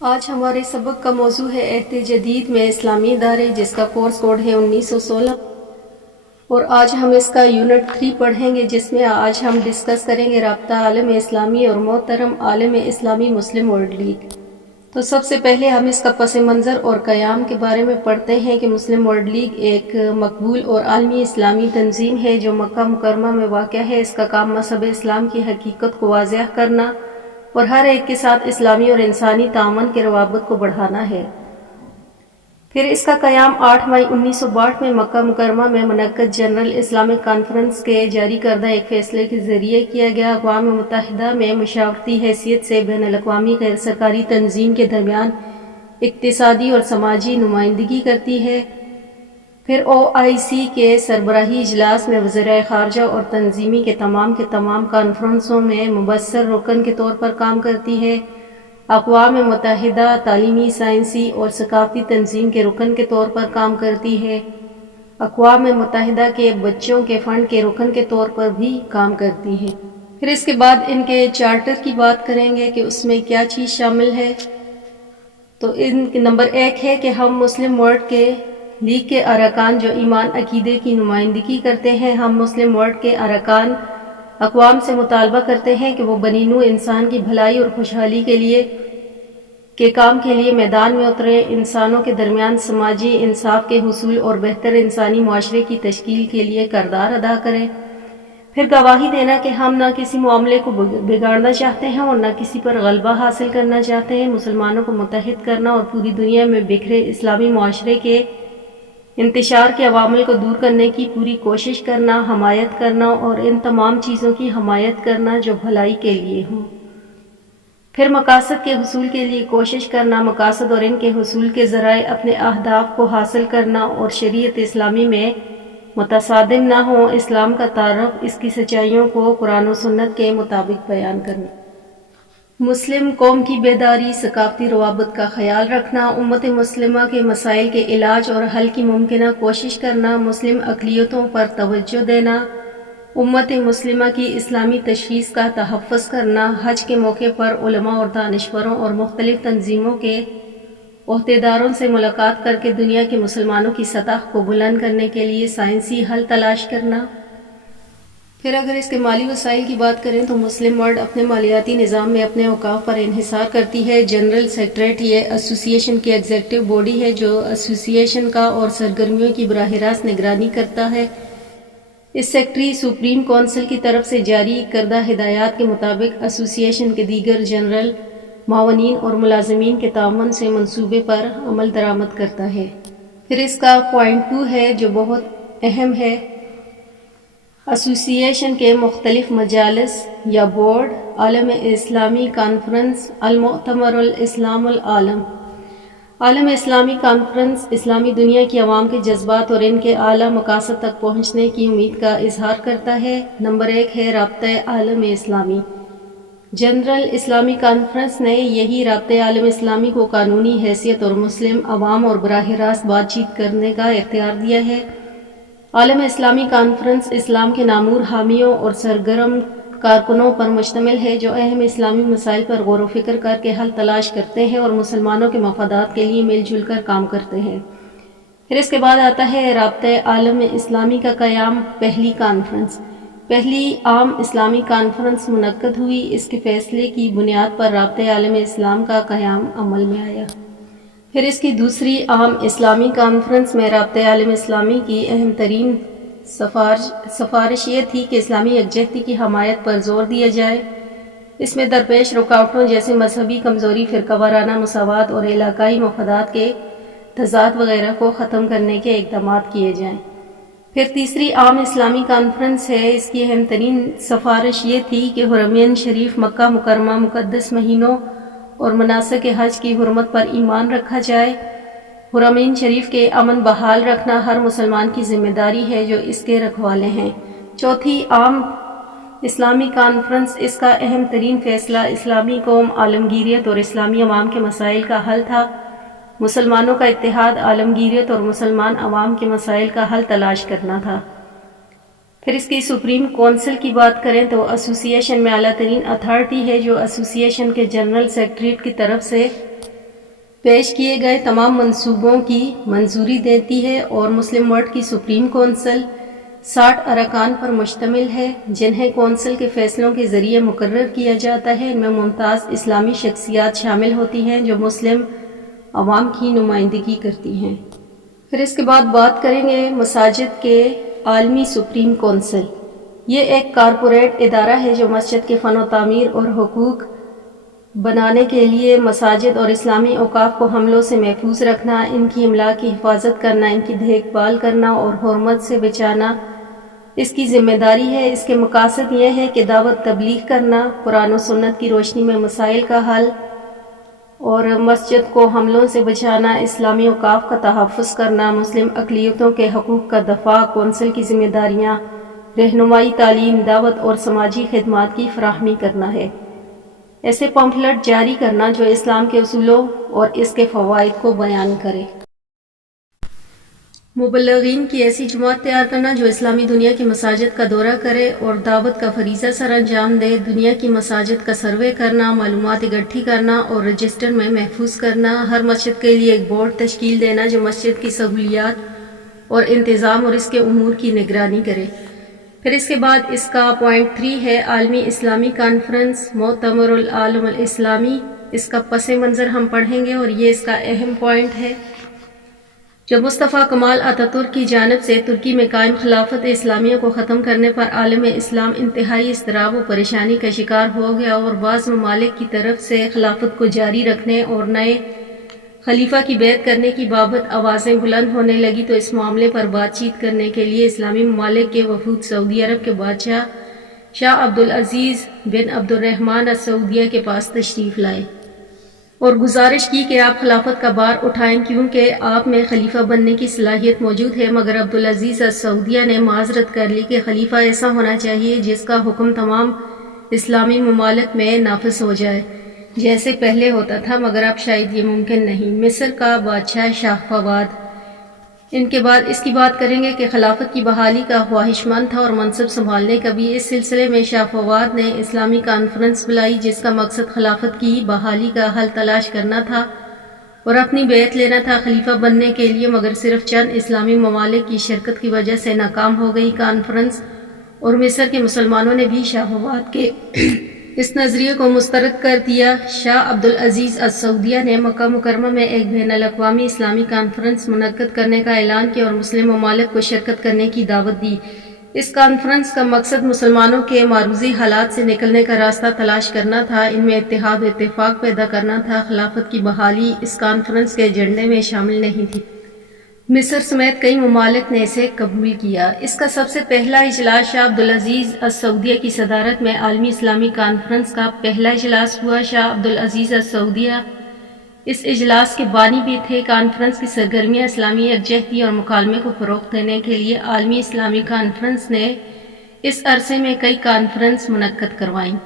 آج ہمارے سبق کا موضوع ہے عہد جدید میں اسلامی ادارے، جس کا کورس کوڈ ہے 1916، اور آج ہم اس کا یونٹ 3 پڑھیں گے، جس میں آج ہم ڈسکس کریں گے رابطہ عالم اسلامی اور محترم عالم اسلامی مسلم ورلڈ لیگ۔ تو سب سے پہلے ہم اس کا پس منظر اور قیام کے بارے میں پڑھتے ہیں کہ مسلم ورلڈ لیگ ایک مقبول اور عالمی اسلامی تنظیم ہے جو مکہ مکرمہ میں واقع ہے۔ اس کا کام مذہب اسلام کی حقیقت کو واضح کرنا اور ہر ایک کے ساتھ اسلامی اور انسانی تعاون کے روابط کو بڑھانا ہے۔ پھر اس کا قیام 8 مئی 1962 میں مکہ مکرمہ میں منعقد جنرل اسلامک کانفرنس کے جاری کردہ ایک فیصلے کے ذریعے کیا گیا۔ اقوام متحدہ میں مشاورتی حیثیت سے بین الاقوامی غیر سرکاری تنظیم کے درمیان اقتصادی اور سماجی نمائندگی کرتی ہے۔ پھر OIC کے سربراہی اجلاس میں وزرائے خارجہ اور تنظیمی کے تمام کانفرنسوں میں مبصر رکن کے طور پر کام کرتی ہے۔ اقوام متحدہ تعلیمی، سائنسی اور ثقافتی تنظیم کے رکن کے طور پر کام کرتی ہے۔ اقوام متحدہ کے بچوں کے فنڈ کے رکن کے طور پر بھی کام کرتی ہے۔ پھر اس کے بعد ان کے چارٹر کی بات کریں گے کہ اس میں کیا چیز شامل ہے۔ تو نمبر 1 ہے کہ ہم مسلم ورلڈ کے لیگ کے ارکان جو ایمان عقیدے کی نمائندگی کرتے ہیں، ہم مسلم ورلڈ کے ارکان اقوام سے مطالبہ کرتے ہیں کہ وہ بنی نوع انسان کی بھلائی اور خوشحالی کے کام کے لیے میدان میں اتریں، انسانوں کے درمیان سماجی انصاف کے حصول اور بہتر انسانی معاشرے کی تشکیل کے لیے کردار ادا کریں۔ پھر گواہی دینا کہ ہم نہ کسی معاملے کو بگاڑنا چاہتے ہیں اور نہ کسی پر غلبہ حاصل کرنا چاہتے ہیں۔ مسلمانوں کو متحد کرنا اور پوری دنیا میں بکھرے اسلامی معاشرے کے انتشار کے عوامل کو دور کرنے کی پوری کوشش کرنا، حمایت کرنا اور ان تمام چیزوں کی حمایت کرنا جو بھلائی کے لیے ہوں۔ پھر مقاصد کے حصول کے لیے کوشش کرنا، مقاصد اور ان کے حصول کے ذرائع اپنے اہداف کو حاصل کرنا اور شریعت اسلامی میں متصادم نہ ہوں۔ اسلام کا تعارف، اس کی سچائیوں کو قرآن و سنت کے مطابق بیان کرنا، مسلم قوم کی بیداری، ثقافتی روابط کا خیال رکھنا، امت مسلمہ کے مسائل کے علاج اور حل کی ممکنہ کوشش کرنا، مسلم اقلیتوں پر توجہ دینا، امت مسلمہ کی اسلامی تشخیص کا تحفظ کرنا، حج کے موقع پر علماء اور دانشوروں اور مختلف تنظیموں کے عہدیداروں سے ملاقات کر کے دنیا کے مسلمانوں کی سطح کو بلند کرنے کے لیے سائنسی حل تلاش کرنا۔ پھر اگر اس کے مالی وسائل کی بات کریں تو مسلم ورلڈ اپنے مالیاتی نظام میں اپنے اوقاف پر انحصار کرتی ہے۔ جنرل سیکریٹریٹ یہ ایسوسی ایشن کی ایگزیکٹو باڈی ہے جو ایسوسی ایشن کا اور سرگرمیوں کی براہ راست نگرانی کرتا ہے۔ اس سیکریٹری سپریم کونسل کی طرف سے جاری کردہ ہدایات کے مطابق ایسوسی ایشن کے دیگر جنرل معاونین اور ملازمین کے تعاون سے منصوبے پر عمل درآمد کرتا ہے۔ پھر اس کا پوائنٹ 2 ہے جو بہت اہم ہے۔ ایسوسی ایشن کے مختلف مجالس یا بورڈ: عالم اسلامی کانفرنس، المؤتمر الاسلام العالم۔ عالم اسلامی کانفرنس اسلامی دنیا کی عوام کے جذبات اور ان کے اعلیٰ مقاصد تک پہنچنے کی امید کا اظہار کرتا ہے۔ نمبر 1 ہے رابطہ عالم اسلامی۔ جنرل اسلامی کانفرنس نے یہی رابطہ عالم اسلامی کو قانونی حیثیت اور مسلم عوام اور براہ راست بات چیت کرنے کا اختیار دیا ہے۔ عالم اسلامی کانفرنس اسلام کے نامور حامیوں اور سرگرم کارکنوں پر مشتمل ہے جو اہم اسلامی مسائل پر غور و فکر کر کے حل تلاش کرتے ہیں اور مسلمانوں کے مفادات کے لیے مل جل کر کام کرتے ہیں۔ پھر اس کے بعد آتا ہے رابطہ عالم اسلامی کا قیام۔ پہلی کانفرنس، پہلی عام اسلامی کانفرنس منعقد ہوئی۔ اس کے فیصلے کی بنیاد پر رابطہ عالم اسلام کا قیام عمل میں آیا۔ پھر اس کی دوسری عام اسلامی کانفرنس میں رابطہ عالم اسلامی کی اہم ترین سفارش یہ تھی کہ اسلامی یکجہتی کی حمایت پر زور دیا جائے۔ اس میں درپیش رکاوٹوں جیسے مذہبی کمزوری، فرقہ وارانہ مساوات اور علاقائی مفادات کے تضاد وغیرہ کو ختم کرنے کے اقدامات کیے جائیں۔ پھر تیسری عام اسلامی کانفرنس ہے۔ اس کی اہم ترین سفارش یہ تھی کہ حرمین شریف مکہ مکرمہ مقدس مہینوں اور مناسک حج کی حرمت پر ایمان رکھا جائے۔ حرمین شریف کے امن بحال رکھنا ہر مسلمان کی ذمہ داری ہے جو اس کے رکھوالے ہیں۔ چوتھی عام اسلامی کانفرنس، اس کا اہم ترین فیصلہ اسلامی قوم، عالمگیریت اور اسلامی عوام کے مسائل کا حل تھا۔ مسلمانوں کا اتحاد، عالمگیریت اور مسلمان عوام کے مسائل کا حل تلاش کرنا تھا۔ پھر اس کی سپریم کونسل کی بات کریں تو ایسوسی ایشن میں اعلیٰ ترین اتھارٹی ہے جو ایسوسی ایشن کے جنرل سیکریٹریٹ کی طرف سے پیش کیے گئے تمام منصوبوں کی منظوری دیتی ہے اور مسلم ورلڈ کی سپریم کونسل 60 ارکان پر مشتمل ہے جنہیں کونسل کے فیصلوں کے ذریعے مقرر کیا جاتا ہے۔ ان میں ممتاز اسلامی شخصیات شامل ہوتی ہیں جو مسلم عوام کی نمائندگی کرتی ہیں۔ پھر اس کے بعد بات کریں گے مساجد کے عالمی سپریم کونسل۔ یہ ایک کارپوریٹ ادارہ ہے جو مسجد کے فن و تعمیر اور حقوق بنانے کے لیے مساجد اور اسلامی اوقاف کو حملوں سے محفوظ رکھنا، ان کی املاک کی حفاظت کرنا، ان کی دیکھ بھال کرنا اور حرمت سے بچانا اس کی ذمہ داری ہے۔ اس کے مقاصد یہ ہے کہ دعوت تبلیغ کرنا، قرآن و سنت کی روشنی میں مسائل کا حل اور مسجد کو حملوں سے بچانا، اسلامی اوقاف کا تحفظ کرنا، مسلم اقلیتوں کے حقوق کا دفاع۔ کونسل کی ذمہ داریاں رہنمائی، تعلیم، دعوت اور سماجی خدمات کی فراہمی کرنا ہے۔ ایسے پمفلٹ جاری کرنا جو اسلام کے اصولوں اور اس کے فوائد کو بیان کرے۔ مبلغین کی ایسی جماعت تیار کرنا جو اسلامی دنیا کی مساجد کا دورہ کرے اور دعوت کا فریضہ سر انجام دے۔ دنیا کی مساجد کا سروے کرنا، معلومات اکٹھی کرنا اور رجسٹر میں محفوظ کرنا۔ ہر مسجد کے لیے ایک بورڈ تشکیل دینا جو مسجد کی سہولیات اور انتظام اور اس کے امور کی نگرانی کرے۔ پھر اس کے بعد اس کا پوائنٹ 3 ہے عالمی اسلامی کانفرنس، مؤتمر العالم الاسلامی۔ اس کا پس منظر ہم پڑھیں گے اور یہ اس کا اہم پوائنٹ ہے۔ جب مصطفیٰ کمال اتاتürk کی جانب سے ترکی میں قائم خلافت اسلامیہ کو ختم کرنے پر عالم اسلام انتہائی اضطراب و پریشانی کا شکار ہو گیا اور بعض ممالک کی طرف سے خلافت کو جاری رکھنے اور نئے خلیفہ کی بیعت کرنے کی بابت آوازیں بلند ہونے لگی تو اس معاملے پر بات چیت کرنے کے لیے اسلامی ممالک کے وفود سعودی عرب کے بادشاہ شاہ عبدالعزیز بن عبد الرحمن السعودیہ کے پاس تشریف لائے اور گزارش کی کہ آپ خلافت کا بار اٹھائیں کیونکہ آپ میں خلیفہ بننے کی صلاحیت موجود ہے، مگر عبدالعزیز السعودیہ نے معذرت کر لی کہ خلیفہ ایسا ہونا چاہیے جس کا حکم تمام اسلامی ممالک میں نافذ ہو جائے جیسے پہلے ہوتا تھا، مگر اب شاید یہ ممکن نہیں۔ مصر کا بادشاہ شاہ فواد۔ ان کے بعد اس کی بات کریں گے کہ خلافت کی بحالی کا خواہش مند تھا اور منصب سنبھالنے کا بھی۔ اس سلسلے میں شاہ فواد نے اسلامی کانفرنس بلائی جس کا مقصد خلافت کی بحالی کا حل تلاش کرنا تھا اور اپنی بیعت لینا تھا خلیفہ بننے کے لیے، مگر صرف چند اسلامی ممالک کی شرکت کی وجہ سے ناکام ہو گئی کانفرنس اور مصر کے مسلمانوں نے بھی شاہ فواد کے اس نظریے کو مسترد کر دیا۔ شاہ عبدالعزیز السعودیہ نے مکہ مکرمہ میں ایک بین الاقوامی اسلامی کانفرنس منعقد کرنے کا اعلان کیا اور مسلم ممالک کو شرکت کرنے کی دعوت دی۔ اس کانفرنس کا مقصد مسلمانوں کے معروضی حالات سے نکلنے کا راستہ تلاش کرنا تھا، ان میں اتحاد و اتفاق پیدا کرنا تھا۔ خلافت کی بحالی اس کانفرنس کے ایجنڈے میں شامل نہیں تھی۔ مصر سمیت کئی ممالک نے اسے قبول کیا۔ اس کا سب سے پہلا اجلاس شاہ عبدالعزیز السعودیہ کی صدارت میں عالمی اسلامی کانفرنس کا پہلا اجلاس ہوا۔ شاہ عبدالعزیز السعودیہ اس اجلاس کے بانی بھی تھے۔ کانفرنس کی سرگرمیاں اسلامی یکجہتی اور مکالمے کو فروغ دینے کے لیے عالمی اسلامی کانفرنس نے اس عرصے میں کئی کانفرنس منعقد کروائیں۔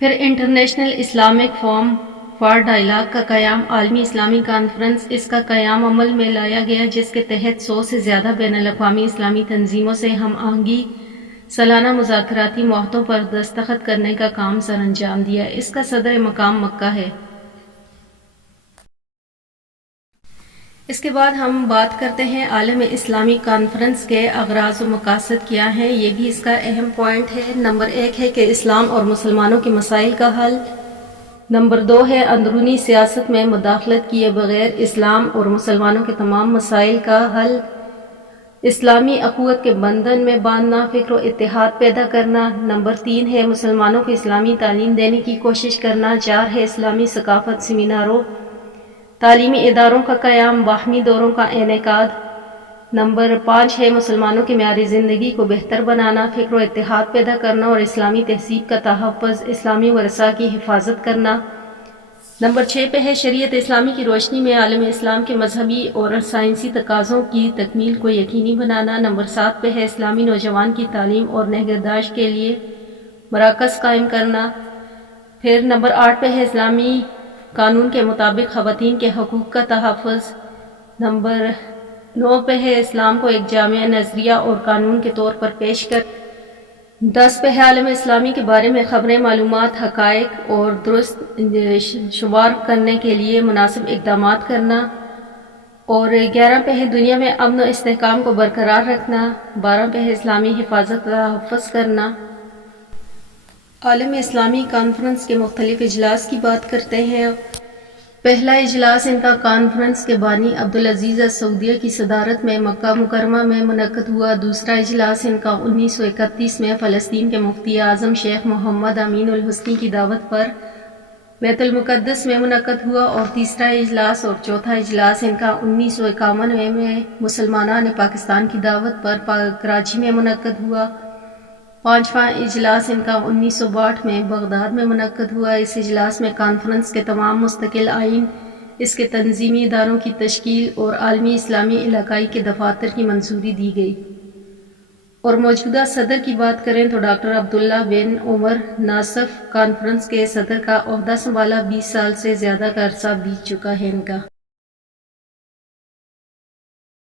پھر international Islamic forum for dialogue کا قیام۔ عالمی اسلامی کانفرنس اس کا قیام عمل میں لایا گیا جس کے تحت 100 سے زیادہ بین الاقوامی اسلامی تنظیموں سے ہم آہنگی سالانہ مذاکراتی معاہدوں پر دستخط کرنے کا کام سر انجام دیا۔ اس کا صدر مقام مکہ ہے۔ اس کے بعد ہم بات کرتے ہیں عالم اسلامی کانفرنس کے اغراض و مقاصد کیا ہیں، یہ بھی اس کا اہم پوائنٹ ہے۔ نمبر 1 ہے کہ اسلام اور مسلمانوں کے مسائل کا حل۔ نمبر 2 ہے اندرونی سیاست میں مداخلت کیے بغیر اسلام اور مسلمانوں کے تمام مسائل کا حل۔ اسلامی اخوت کے بندھن میں باندھنا، فکر و اتحاد پیدا کرنا۔ نمبر 3 ہے مسلمانوں کو اسلامی تعلیم دینے کی کوشش کرنا۔ 4 ہے اسلامی ثقافت سیمیناروں، تعلیمی اداروں کا قیام، باہمی دوروں کا انعقاد۔ نمبر 5 ہے مسلمانوں کے معیار زندگی کو بہتر بنانا، فکر و اتحاد پیدا کرنا اور اسلامی تہذیب کا تحفظ، اسلامی ورثہ کی حفاظت کرنا۔ نمبر 6 پہ ہے شریعت اسلامی کی روشنی میں عالم اسلام کے مذہبی اور سائنسی تقاضوں کی تکمیل کو یقینی بنانا۔ نمبر 7 پہ ہے اسلامی نوجوان کی تعلیم اور نگہداشت کے لیے مراکز قائم کرنا۔ پھر نمبر 8 پہ ہے اسلامی قانون کے مطابق خواتین کے حقوق کا تحفظ۔ نمبر 9 پہ ہے اسلام کو ایک جامع نظریہ اور قانون کے طور پر پیش کر۔ 10 پہ عالم اسلامی کے بارے میں خبریں، معلومات، حقائق اور درست شمار کرنے کے لیے مناسب اقدامات کرنا، اور 11 پہ دنیا میں امن و استحکام کو برقرار رکھنا، 12 پہ اسلامی حفاظت و تحفظ کرنا۔ عالم اسلامی کانفرنس کے مختلف اجلاس کی بات کرتے ہیں۔ پہلا اجلاس ان کا کانفرنس کے بانی عبدالعزیز السعودیہ کی صدارت میں مکہ مکرمہ میں منعقد ہوا۔ دوسرا اجلاس ان کا 1931 میں فلسطین کے مفتی اعظم شیخ محمد امین الحسنی کی دعوت پر بیت المقدس میں منعقد ہوا، اور تیسرا اجلاس اور چوتھا اجلاس ان کا 1991 میں مسلمانان پاکستان کی دعوت پر کراچی میں منعقد ہوا۔ پانچواں اجلاس ان کا 1962 میں بغداد میں منعقد ہوا۔ اس اجلاس میں کانفرنس کے تمام مستقل آئین، اس کے تنظیمی اداروں کی تشکیل اور عالمی اسلامی علاقائی کے دفاتر کی منظوری دی گئی۔ اور موجودہ صدر کی بات کریں تو ڈاکٹر عبداللہ بن عمر ناصف کانفرنس کے صدر کا عہدہ سنبھالا۔ 20 سال سے زیادہ کا عرصہ بیت چکا ہے ان کا۔